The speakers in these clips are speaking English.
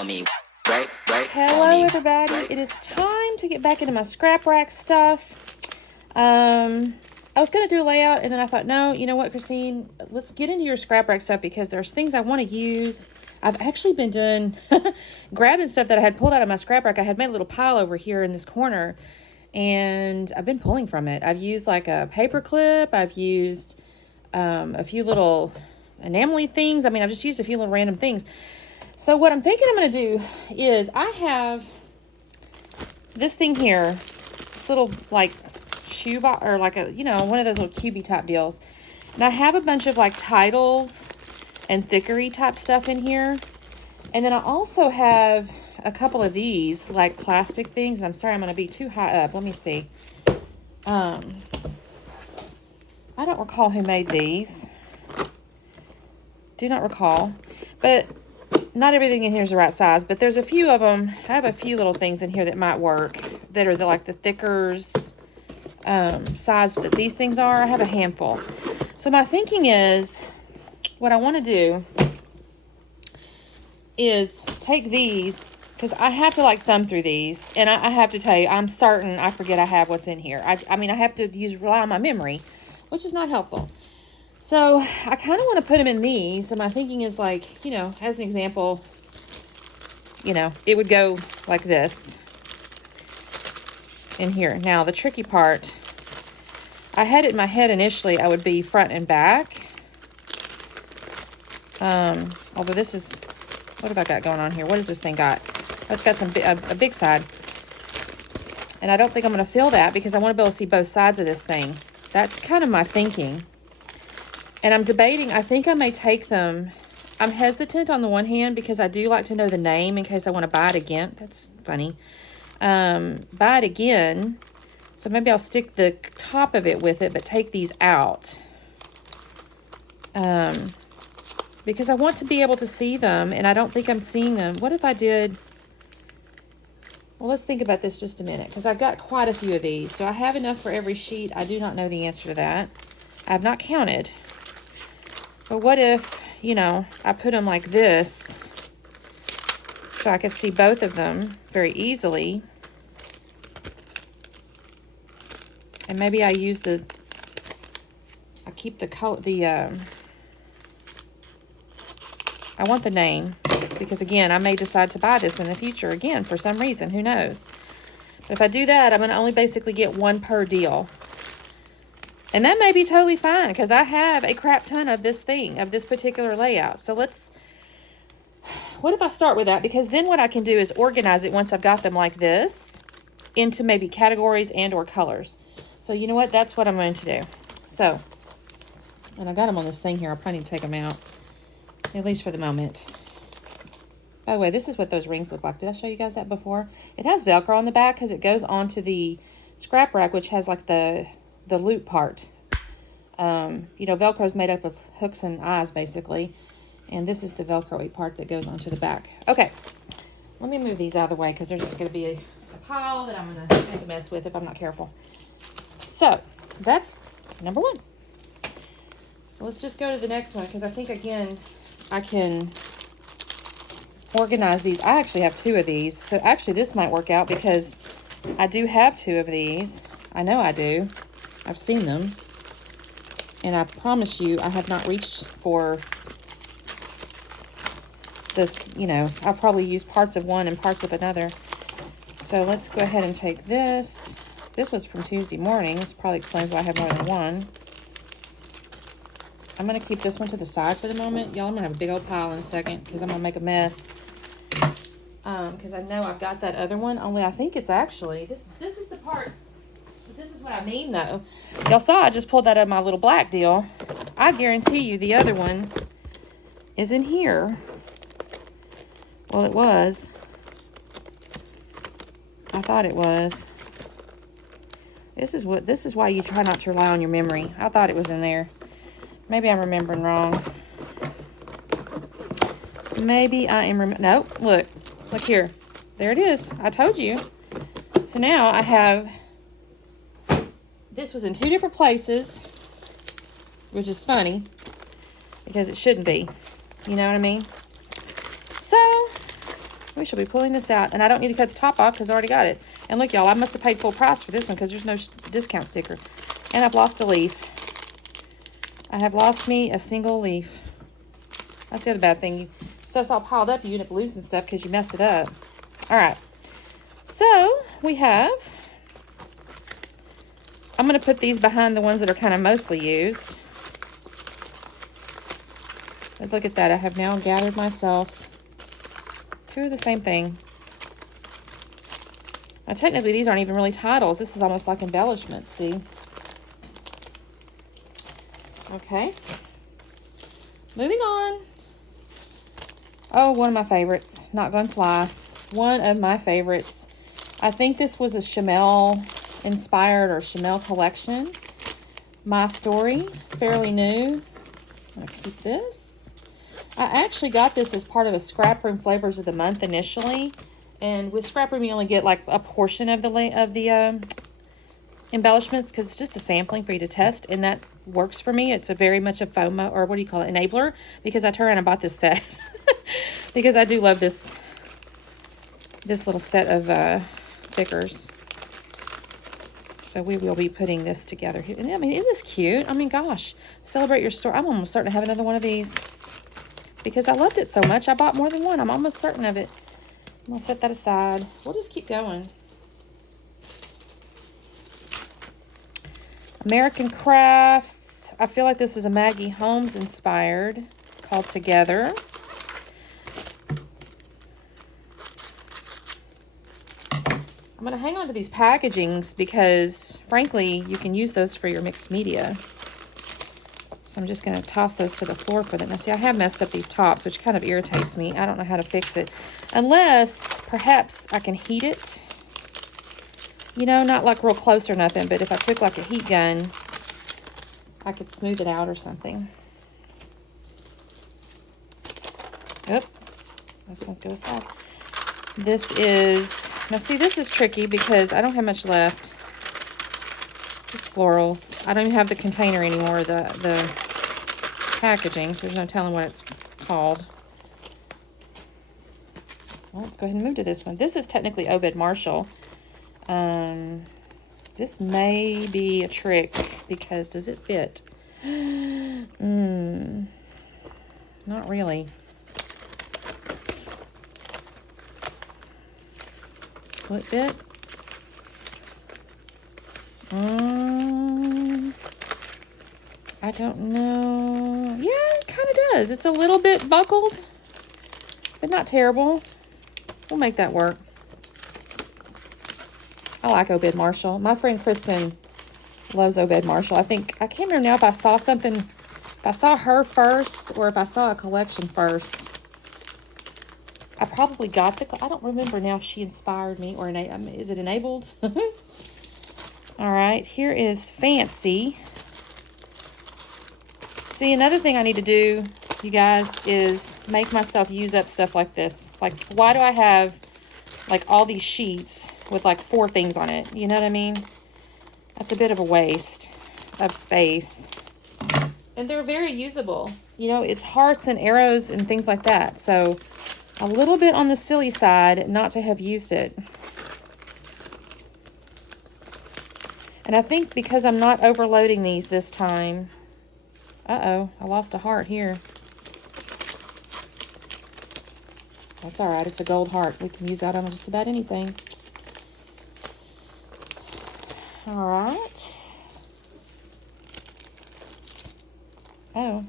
on me. Right, Hello everybody. It is time to get back into my scrap rack stuff. I was going to do a layout and then I thought, no, you know what, Christine, let's get into your scrap rack stuff because there's things I want to use. I've actually been doing, grabbing stuff that I had pulled out of my scrap rack. I had made a little pile over here in this corner and I've been pulling from it. I've used like a paper clip. I've used a few little enamel things. I mean, I've just used a few little random things. So what I'm thinking I'm going to do is I have this thing here, this little like shoe box or like a, you know, one of those little cubey type deals. And I have a bunch of like titles and thickery type stuff in here. And then I also have a couple of these like plastic things. And I'm sorry, I'm going to be too high up. Let me see. I don't recall who made these. Do not recall. But not everything in here is the right size, but there's a few of them. I have a few little things in here that might work that are like the thickers size that these things are. I have a handful. So my thinking is what I want to do is take these because I have to like thumb through these, and I have to tell you, I'm certain I forget I have what's in here. I mean, I have to rely on my memory, which is not helpful. So I kind of want to put them in these. And my thinking is like, you know, as an example, you know, it would go like this in here. Now, the tricky part, I had it in my head initially, I would be front and back. Although this is, what have I got going on here? What does this thing got? Oh, it's got some a big side. And I don't think I'm going to fill that because I want to be able to see both sides of this thing. That's kind of my thinking. And I'm debating, I think I may take them. I'm hesitant on the one hand because I do like to know the name in case I want to buy it again. That's funny. Buy it again. So maybe I'll stick the top of it with it, but take these out. Because I want to be able to see them, and I don't think I'm seeing them. What if I did... Well, let's think about this just a minute, because I've got quite a few of these. So I have enough for every sheet. I do not know the answer to that. I have not counted. But what if, you know, I put them like this so I could see both of them very easily. And maybe I use I keep the color, I want the name because again, I may decide to buy this in the future again for some reason, who knows. But if I do that, I'm going to only basically get one per deal. And that may be totally fine because I have a crap ton of this thing, of this particular layout. So what if I start with that? Because then what I can do is organize it once I've got them like this into maybe categories and or colors. So you know what? That's what I'm going to do. So, and I got them on this thing here. I'll probably need to take them out, at least for the moment. By the way, this is what those rings look like. Did I show you guys that before? It has Velcro on the back because it goes onto the scrap rack, which has like the loop part. You know, Velcro is made up of hooks and eyes basically, and this is the Velcro-y part that goes onto the back. Okay, let me move these out of the way because they're just going to be a pile that I'm going to make a mess with if I'm not careful. So that's number one. So let's just go to the next one because I think again I can organize these. I actually have two of these, so actually this might work out because I do have two of these. I know I do. I've seen them. And I promise you, I have not reached for this, you know, I'll probably use parts of one and parts of another. So let's go ahead and take this. This was from Tuesday morning. This probably explains why I have more than one. I'm going to keep this one to the side for the moment. Y'all, I'm going to have a big old pile in a second because I'm going to make a mess. Because I know I've got that other one, only I think it's actually, this is the part. This is what I mean, though. Y'all saw I just pulled that out of my little black deal. I guarantee you the other one is in here. Well, it was. I thought it was. This is why you try not to rely on your memory. I thought it was in there. Maybe I'm remembering wrong. Maybe I am no, look here. There it is. I told you. So now I have... This was in two different places, which is funny because it shouldn't be. You know what I mean? So We should be pulling this out. And I don't need to cut the top off because I already got it. And look, y'all, I must have paid full price for this one because there's no discount sticker. And I've lost a leaf. I have lost me a single leaf. That's the other bad thing. Stuff's all piled up. You end up losing stuff because you messed it up. All right. So we have... I'm going to put these behind the ones that are kind of mostly used. But look at that. I have now gathered myself 2 of the same thing. Now, technically, these aren't even really titles. This is almost like embellishments, see? Okay. Moving on. Oh, one of my favorites. Not going to lie. One of my favorites. I think this was a Chamel inspired or Chamel collection. My Story. Fairly new. I'm going to keep this. I actually got this as part of a Scrap Room Flavors of the Month initially. And with Scrap Room, you only get like a portion of the embellishments because it's just a sampling for you to test. And that works for me. It's a very much a FOMO, or what do you call it, enabler, because I turned around and bought this set because I do love this little set of stickers. So we will be putting this together here. And I mean, isn't this cute? I mean, gosh, celebrate your store. I'm almost certain to have another one of these because I loved it so much. I bought more than one. I'm almost certain of it. I'm gonna set that aside. We'll just keep going. American Crafts. I feel like this is a Maggie Holmes inspired. It's called Together. I'm going to hang on to these packagings because, frankly, you can use those for your mixed media. So I'm just going to toss those to the floor for them. Now, see, I have messed up these tops, which kind of irritates me. I don't know how to fix it. Unless, perhaps, I can heat it. You know, not like real close or nothing, but if I took like a heat gun, I could smooth it out or something. Oop. That's going to go aside. This is, now see, this is tricky because I don't have much left. Just florals. I don't even have the container anymore, the packaging, so there's no telling what it's called. Well, let's go ahead and move to this one. This is technically Obed Marshall. This may be a trick because does it fit? Not really. Will it fit? I don't know. Yeah, it kind of does. It's a little bit buckled, but not terrible. We'll make that work. I like Obed Marshall. My friend Kristen loves Obed Marshall. I can't remember now if I saw something, if I saw her first or if I saw a collection first. I probably got I don't remember now if she inspired me or is it enabled? All right, here is Fancy. See, another thing I need to do, you guys, is make myself use up stuff like this. Like, why do I have like all these sheets with like 4 things on it? You know what I mean? That's a bit of a waste of space. And they're very usable. You know, it's hearts and arrows and things like that. So a little bit on the silly side not to have used it. And I think because I'm not overloading these this time. Uh-oh, I lost a heart here. That's all right. It's a gold heart. We can use that on just about anything. All right. Oh,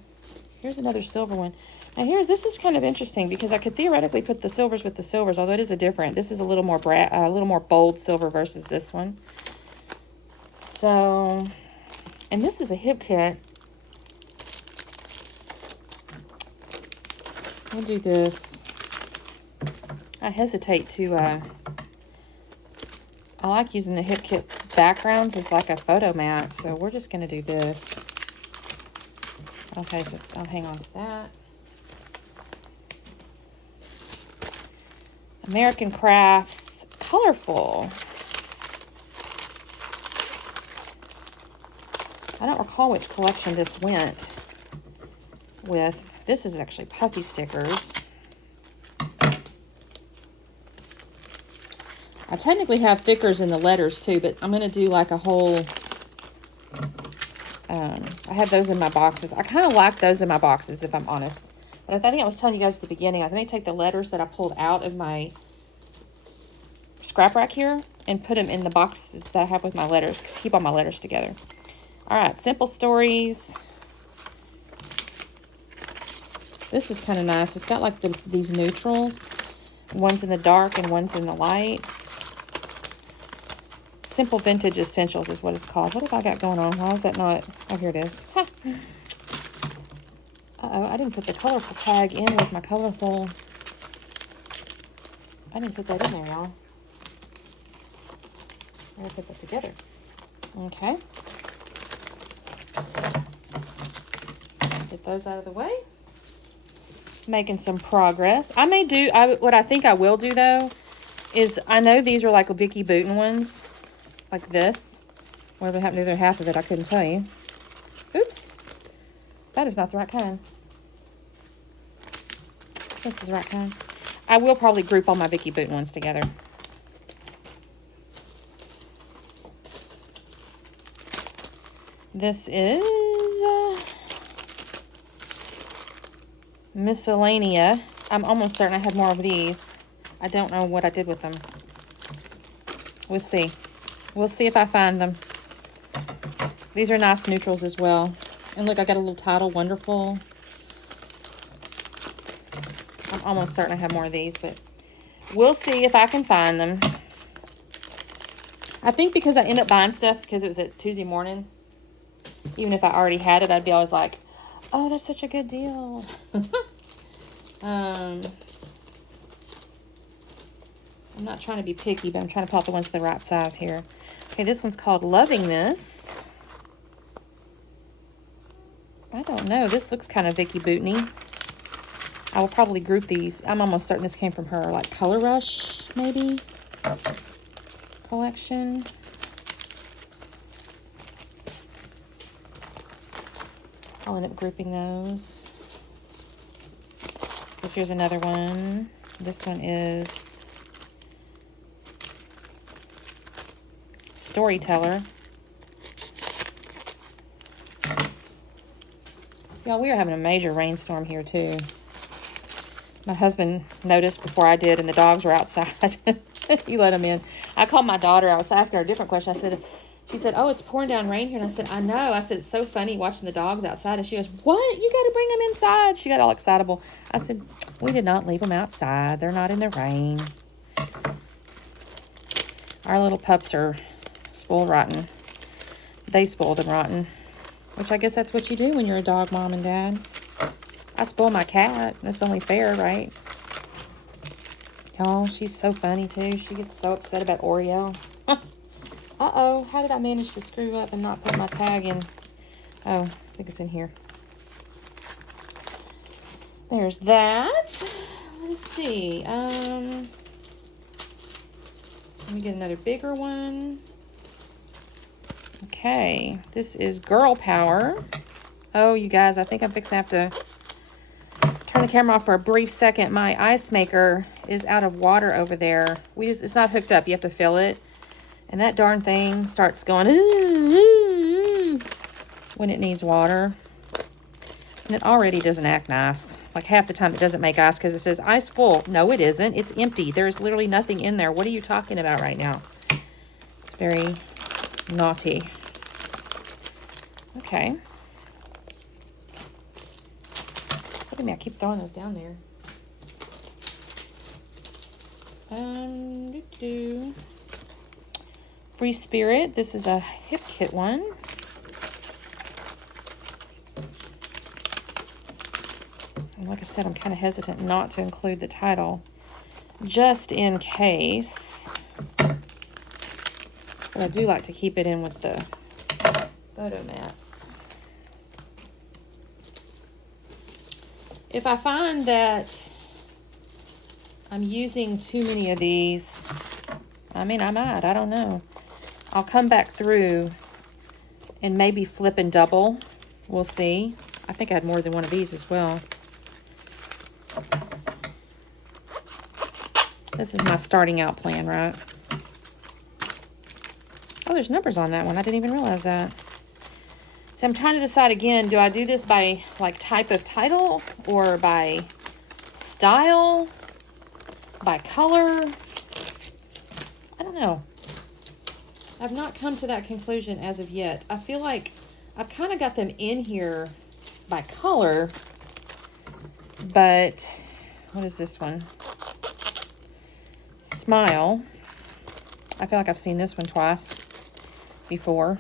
here's another silver one. Now this is kind of interesting because I could theoretically put the silvers with the silvers, although it is this is a little more bold silver versus this one. So, and this is a hip kit. We'll do this. I hesitate to, I like using the hip kit backgrounds as like a photo mat, so we're just going to do this. Okay, so I'll hang on to that. American Crafts, colorful. I don't recall which collection this went with. This is actually Puffy stickers. I technically have thickers in the letters too, but I'm going to do like a whole, I have those in my boxes. I kind of like those in my boxes, if I'm honest. But I think I was telling you guys at the beginning, I may take the letters that I pulled out of my scrap rack here and put them in the boxes that I have with my letters. Keep all my letters together. All right, Simple Stories. This is kind of nice. It's got like these neutrals. One's in the dark and one's in the light. Simple Vintage Essentials is what it's called. What have I got going on? Why is that not? Oh, here it is. Ha. Uh-oh, I didn't put the colorful tag in with my colorful. I didn't put that in there, y'all. I'm going to put that together. Okay. Get those out of the way. Making some progress. I may do, what I think I will do though, is I know these are like Vicky Booten ones. Like this. Whatever happened to the other half of it, I couldn't tell you. Oops. That is not the right kind. This is the right kind. I will probably group all my Vicky Booten ones together. This is Miscellanea. I'm almost certain I had more of these. I don't know what I did with them. We'll see. We'll see if I find them. These are nice neutrals as well. And look, I got a little title, Wonderful. I'm almost certain I have more of these, but we'll see if I can find them. I think because I end up buying stuff because it was a Tuesday morning, even if I already had it, I'd be always like, oh, that's such a good deal. I'm not trying to be picky, but I'm trying to pop the ones to the right size here. Okay, this one's called Loving This. I don't know. This looks kind of Vicky Booten-y. I will probably group these. I'm almost certain this came from her, like Color Rush, maybe, collection. I'll end up grouping those. Here's another one. This one is Storyteller. Y'all, we are having a major rainstorm here too. My husband noticed before I did, and the dogs were outside. He let them in. I called my daughter. I was asking her a different question. She said, oh, it's pouring down rain here. And I said, I know. I said, it's so funny watching the dogs outside. And she goes, what? You got to bring them inside. She got all excitable. I said, we did not leave them outside. They're not in the rain. Our little pups are spoiled rotten. They spoiled them rotten. Which I guess that's what you do when you're a dog mom and dad. I spoil my cat. That's only fair, right? Y'all, she's so funny too. She gets so upset about Oreo. Uh-oh, how did I manage to screw up and not put my tag in? Oh, I think it's in here. There's that. Let's see. Let me get another bigger one. Okay, this is Girl Power. Oh, you guys, I think I'm fixing to have to turn the camera off for a brief second. My ice maker is out of water over there. It's not hooked up. You have to fill it. And that darn thing starts going when it needs water. And it already doesn't act nice. Like half the time it doesn't make ice because it says ice full. No, it isn't. It's empty. There's literally nothing in there. What are you talking about right now? It's very naughty. Okay. Look at me. I keep throwing those down there. Free Spirit. This is a hip kit one. And like I said, I'm kind of hesitant not to include the title just in case. But I do like to keep it in with the photo mats. If I find that I'm using too many of these, I mean, I might. I don't know. I'll come back through and maybe flip and double. We'll see. I think I had more than one of these as well. This is my starting out plan, right? Oh, there's numbers on that one. I didn't even realize that. So I'm trying to decide again, do I do this by like type of title or by style, by color? I don't know. I've not come to that conclusion as of yet. I feel like I've kind of got them in here by color, but what is this one? Smile. I feel like I've seen this one twice before.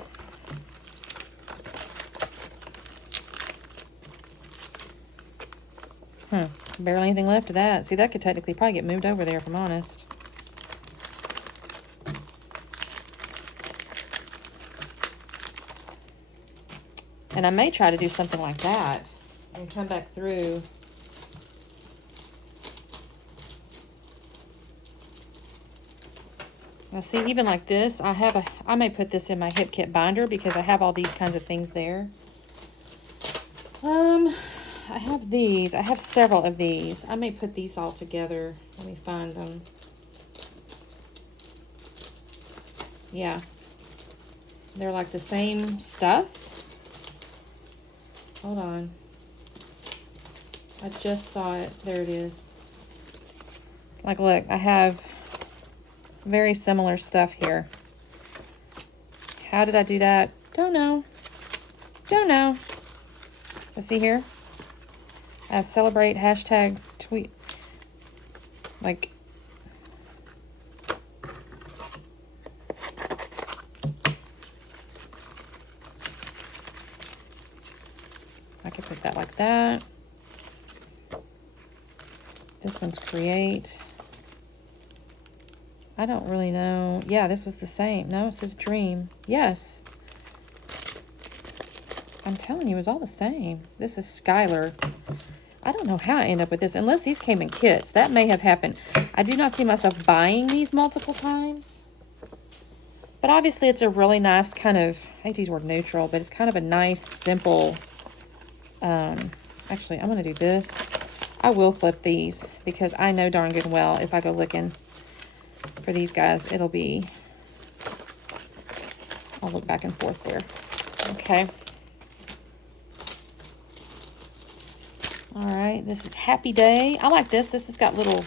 Barely anything left of that. See, that could technically probably get moved over there, if I'm honest. And I may try to do something like that and come back through. Now see, even like this, I may put this in my hip kit binder because I have all these kinds of things there. I have these. I have several of these. I may put these all together. Let me find them. Yeah. They're like the same stuff. Hold on. I just saw it. There it is. Like, look, I have very similar stuff here. How did I do that? Don't know. Don't know. Let's see here. I have celebrate hashtag tweet. Like, I could put that like that. This one's create. I don't really know. Yeah, this was the same. No, it says dream. Yes. I'm telling you, it was all the same. This is Skylar. I don't know how I end up with this, unless these came in kits. That may have happened. I do not see myself buying these multiple times. But obviously, it's a really nice kind of, I hate to use the word neutral, but it's kind of a nice, simple, actually, I'm going to do this. I will flip these, because I know darn good and well, if I go looking for these guys, it'll be, I'll look back and forth there. Okay. All right, this is Happy Day. I like this. This has got little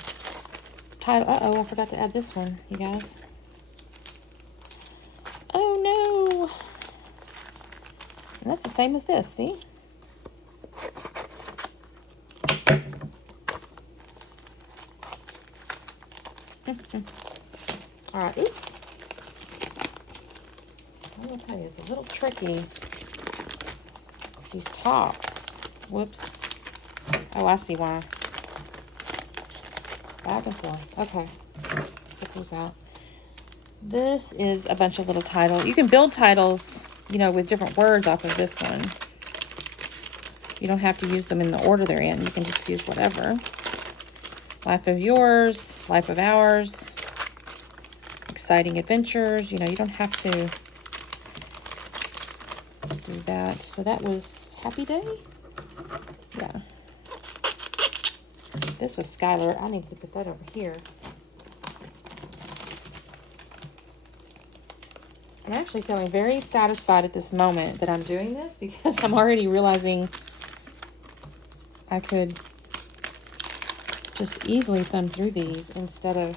title. Uh-oh, I forgot to add this one, you guys. Oh, no. And that's the same as this, see? All right, oops. I'm going to tell you, it's a little tricky. These tops. Whoops. Oh, I see why. Back and forth. Okay. Get these out. This is a bunch of little titles. You can build titles, you know, with different words off of this one. You don't have to use them in the order they're in. You can just use whatever. Life of yours, life of ours, exciting adventures. You know, you don't have to do that. So that was Happy Day? Yeah. This was Skylar. I need to put that over here. I'm actually feeling very satisfied at this moment that I'm doing this, because I'm already realizing I could just easily thumb through these instead of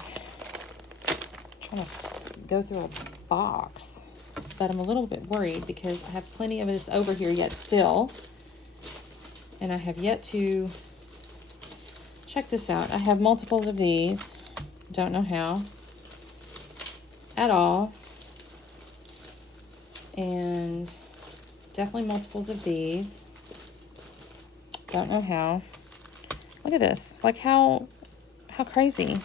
trying to go through a box. But I'm a little bit worried because I have plenty of this over here yet still. And I have yet to check this out. I have multiples of these. Don't know how at all. And definitely multiples of these. Don't know how. Look at this. Like how crazy.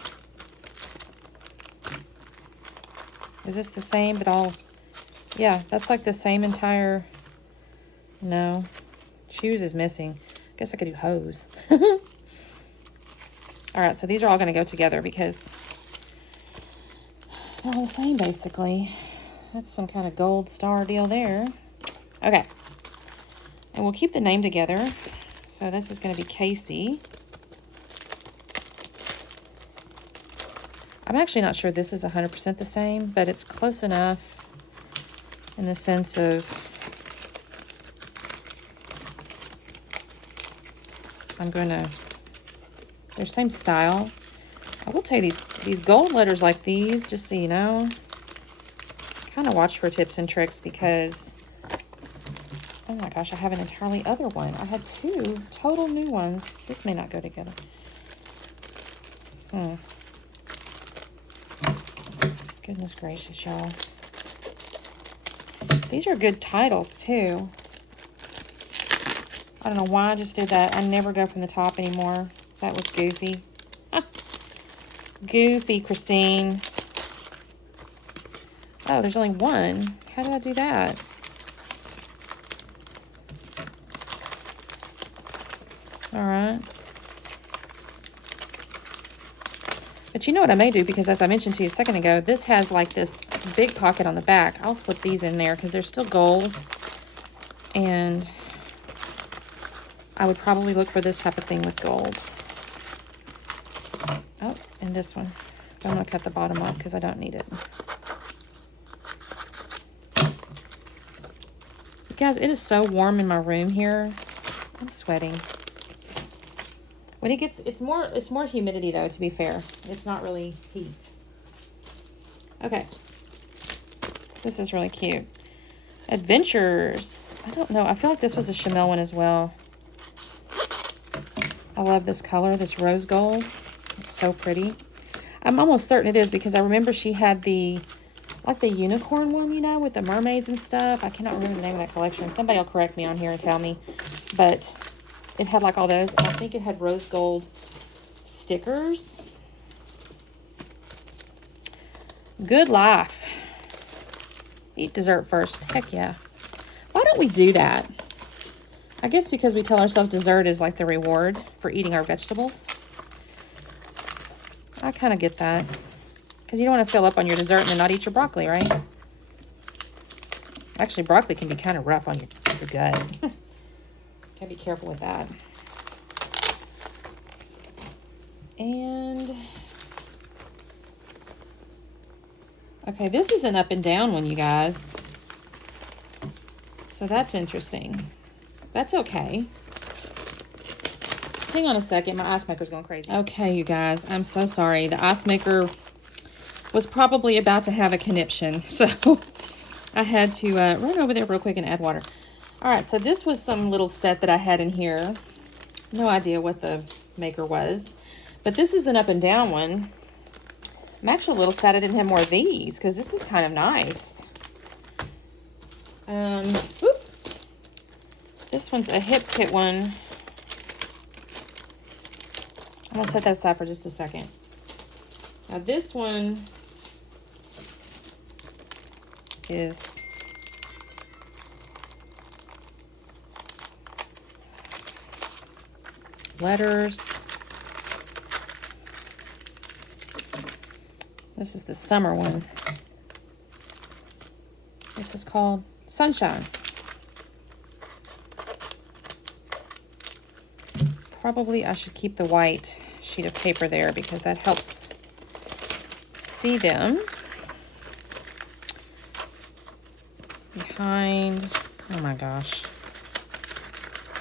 Is this the same but all? Yeah, that's like the same entire. No. Shoes is missing. Guess I could do hose. Alright, so these are all going to go together because they're all the same basically. That's some kind of gold star deal there. Okay. And we'll keep the name together. So this is going to be Casey. I'm actually not sure this is 100% the same, but it's close enough. in the sense of I'm going to, they're same style. I will tell you these gold letters like these, just so you know, kind of watch for tips and tricks because, oh my gosh, I have an entirely other one. I had two total new ones. This may not go together. Goodness gracious, y'all. These are good titles, too. I don't know why I just did that. I never go from the top anymore. That was goofy. Goofy, Christine. Oh, there's only one. How did I do that? All right. But you know what I may do, because as I mentioned to you a second ago, this has like this big pocket on the back. I'll slip these in there because they're still gold. And I would probably look for this type of thing with gold. Oh, and this one. I'm going to cut the bottom off because I don't need it. You guys, it is so warm in my room here. I'm sweating. When it gets, it's more humidity though, to be fair. It's not really heat. Okay. This is really cute. Adventures. I don't know. I feel like this was a Chamel one as well. I love this color, this rose gold. It's so pretty. I'm almost certain it is because I remember she had the, like the unicorn one, you know, with the mermaids and stuff. I cannot remember the name of that collection. Somebody will correct me on here and tell me. But it had like all those. I think it had rose gold stickers. Good life. Eat dessert first. Heck yeah. Why don't we do that? I guess because we tell ourselves dessert is like the reward for eating our vegetables. I kind of get that. Because you don't want to fill up on your dessert and then not eat your broccoli, right? Actually, broccoli can be kind of rough on your gut. Gotta be careful with that. And okay, this is an up and down one, you guys. So that's interesting. That's okay. Hang on a second. My ice maker's going crazy. Okay, you guys. I'm so sorry. The ice maker was probably about to have a conniption. So I had to run over there real quick and add water. All right. So this was some little set that I had in here. No idea what the maker was. But this is an up and down one. I'm actually a little sad I didn't have more of these because this is kind of nice. Whoop. This one's a hip kit one. I'm going to set that aside for just a second. Now this one is letters. This is the summer one. This is called Sunshine. Probably I should keep the white sheet of paper there because that helps see them. Behind, oh my gosh.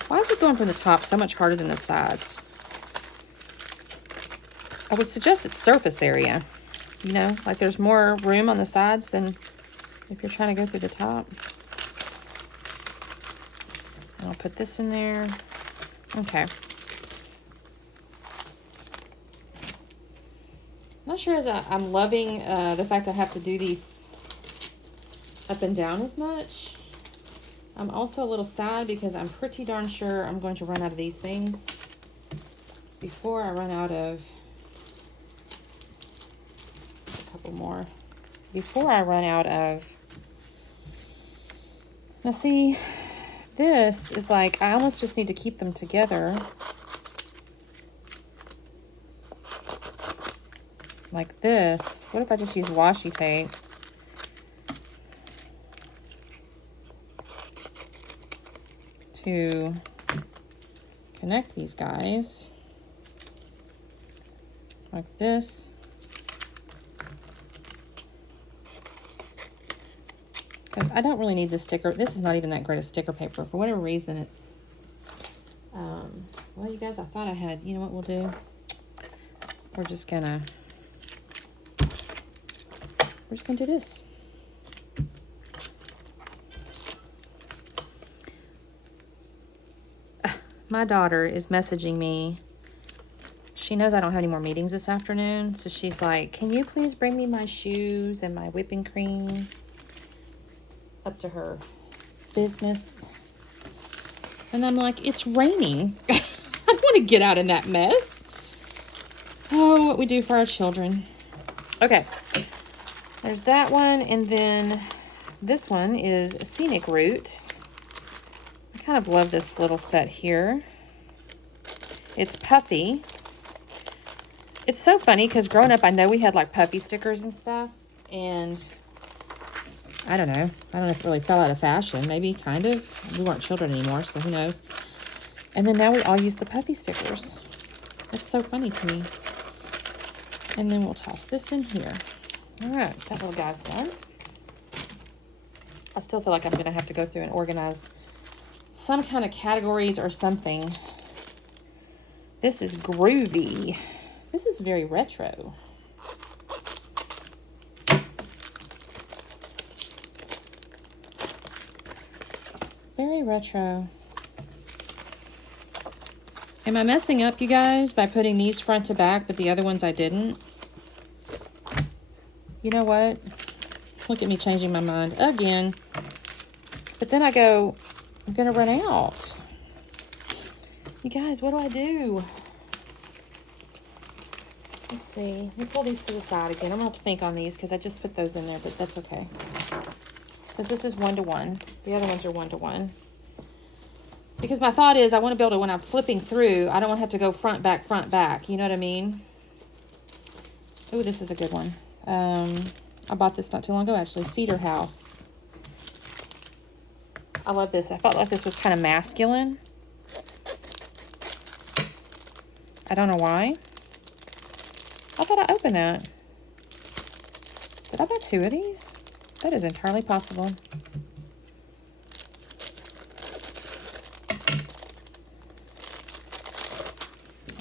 Why is it going from the top so much harder than the sides? I would suggest it's surface area. You know, like there's more room on the sides than if you're trying to go through the top. And I'll put this in there. Okay. Not sure as I'm loving the fact I have to do these up and down as much. I'm also a little sad because I'm pretty darn sure I'm going to run out of these things before I run out of a couple more. Before I run out of, now see, this is like, I almost just need to keep them together. Like this. What if I just use washi tape? To connect these guys. Like this. Because I don't really need this sticker. This is not even that great a sticker paper. For whatever reason, it's... well, you guys, I thought I had... You know what we'll do? We're just gonna do this. My daughter is messaging me. She knows I don't have any more meetings this afternoon, so she's like, can you please bring me my shoes and my whipping cream up to her business? And I'm like, it's raining. I don't want to get out in that mess. Oh, what we do for our children. Okay, there's that one, and then this one is Scenic Route. I kind of love this little set here. It's Puffy. It's so funny because growing up, I know we had like Puffy stickers and stuff, and I don't know if it really fell out of fashion. Maybe, kind of. We weren't children anymore, so who knows. And then now we all use the Puffy stickers. It's so funny to me. And then we'll toss this in here. All right, that little guy's done. I still feel like I'm going to have to go through and organize some kind of categories or something. This is groovy. This is very retro. Very retro. Am I messing up, you guys, by putting these front to back, but the other ones I didn't? You know what? Look at me changing my mind again. But then I go, I'm going to run out. You guys, what do I do? Let's see. Let me pull these to the side again. I'm going to have to think on these because I just put those in there, but that's okay. Because this is 1-to-1. The other ones are 1-to-1. Because my thought is I want to be able to, when I'm flipping through, I don't want to have to go front, back. You know what I mean? Oh, this is a good one. I bought this not too long ago, actually. Cedar House. I love this. I felt like this was kind of masculine. I don't know why. I thought I opened that. Did I buy 2 of these? That is entirely possible.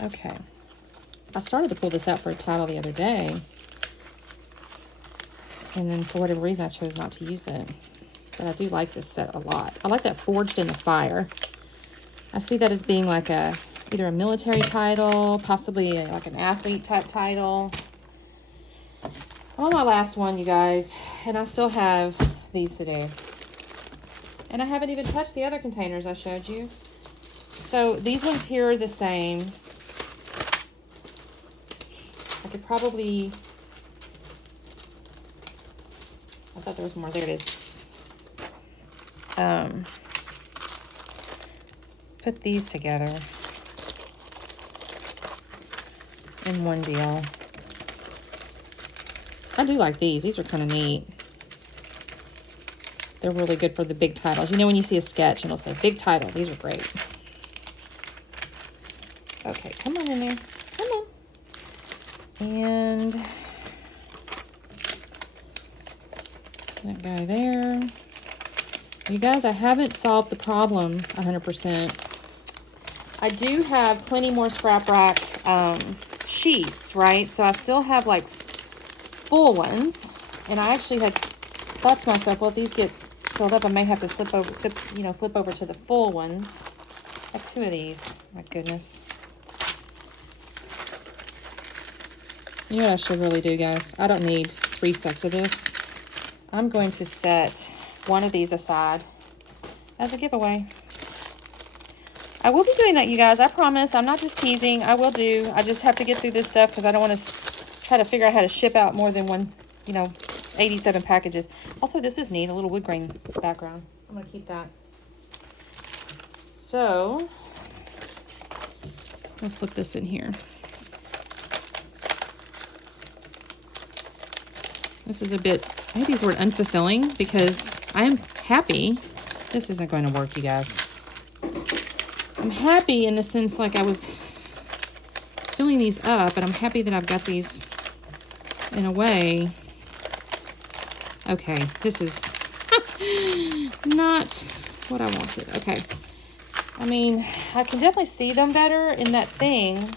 Okay. I started to pull this out for a title the other day. And then for whatever reason, I chose not to use it. But I do like this set a lot. I like that Forged in the Fire. I see that as being like either a military title, possibly like an athlete type title. I'm on my last one, you guys. And I still have these to do. And I haven't even touched the other containers I showed you. So these ones here are the same. I could probably... I thought there was more. There it is. Put these together in one deal. I do like these. These are kind of neat. They're really good for the big titles. You know when you see a sketch and it'll say big title. These are great. Okay, come on in there. Come on. And that guy there. You guys, I haven't solved the problem 100%. I do have plenty more ScrapRack sheets, right? So I still have like full ones. And I actually had thought to myself, well, if these get filled up, I may have to flip over to the full ones. I have 2 of these. My goodness. You know what I should really do, guys? I don't need 3 sets of this. I'm going to set one of these aside as a giveaway. I will be doing that, you guys. I promise. I'm not just teasing. I will do. I just have to get through this stuff because I don't want to try to figure out how to ship out more than one, 87 packages. Also, this is neat. A little wood grain background. I'm going to keep that. So, I'll slip this in here. This is a bit, I hate these word unfulfilling because I am happy. This isn't going to work, you guys. I'm happy in the sense like I was filling these up, and I'm happy that I've got these in a way. Okay, this is, not what I wanted. Okay. I mean, I can definitely see them better in that thing.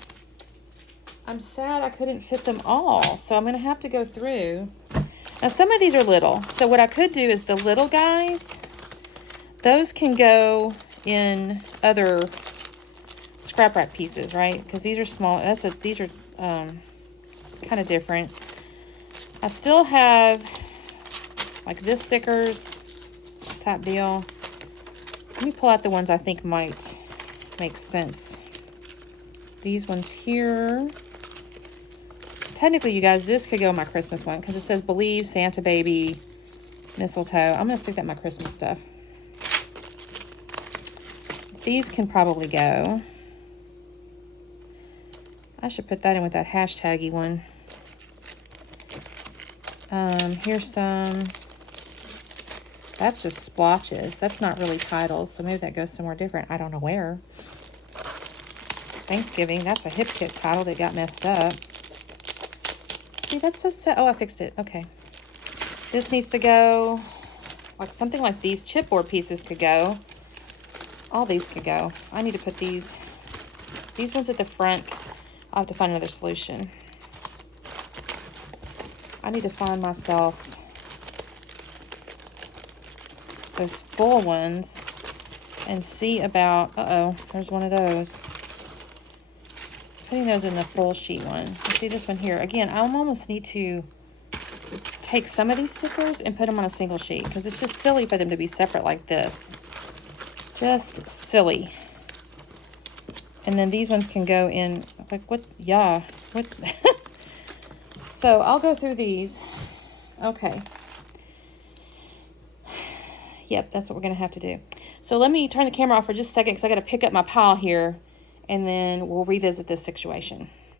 I'm sad I couldn't fit them all, so I'm going to have to go through. Now, some of these are little, so what I could do is the little guys, those can go in other scrap rack pieces, right? Because these are small. These are kind of different. I still have like this stickers type deal. Let me pull out the ones I think might make sense. These ones here. Technically, you guys, this could go in my Christmas one because it says Believe, Santa Baby, Mistletoe. I'm going to stick that in my Christmas stuff. These can probably go. I should put that in with that hashtaggy one. Here's some. That's just splotches. That's not really titles, so maybe that goes somewhere different. I don't know where. Thanksgiving. That's a hip kit title that got messed up. See, that's so sad. Oh, I fixed it. Okay. This needs to go. Like something like these chipboard pieces could go. All these could go. I need to put these ones at the front. I'll have to find another solution. I need to find myself those full ones and see about, there's one of those. Putting those in the full sheet one. You see this one here. Again, I almost need to take some of these stickers and put them on a single sheet because it's just silly for them to be separate like this. Just silly. And then these ones can go in, like what, yeah, what? So I'll go through these. Okay. Yep, that's what we're going to have to do. So let me turn the camera off for just a second because I got to pick up my pile here, and then we'll revisit this situation.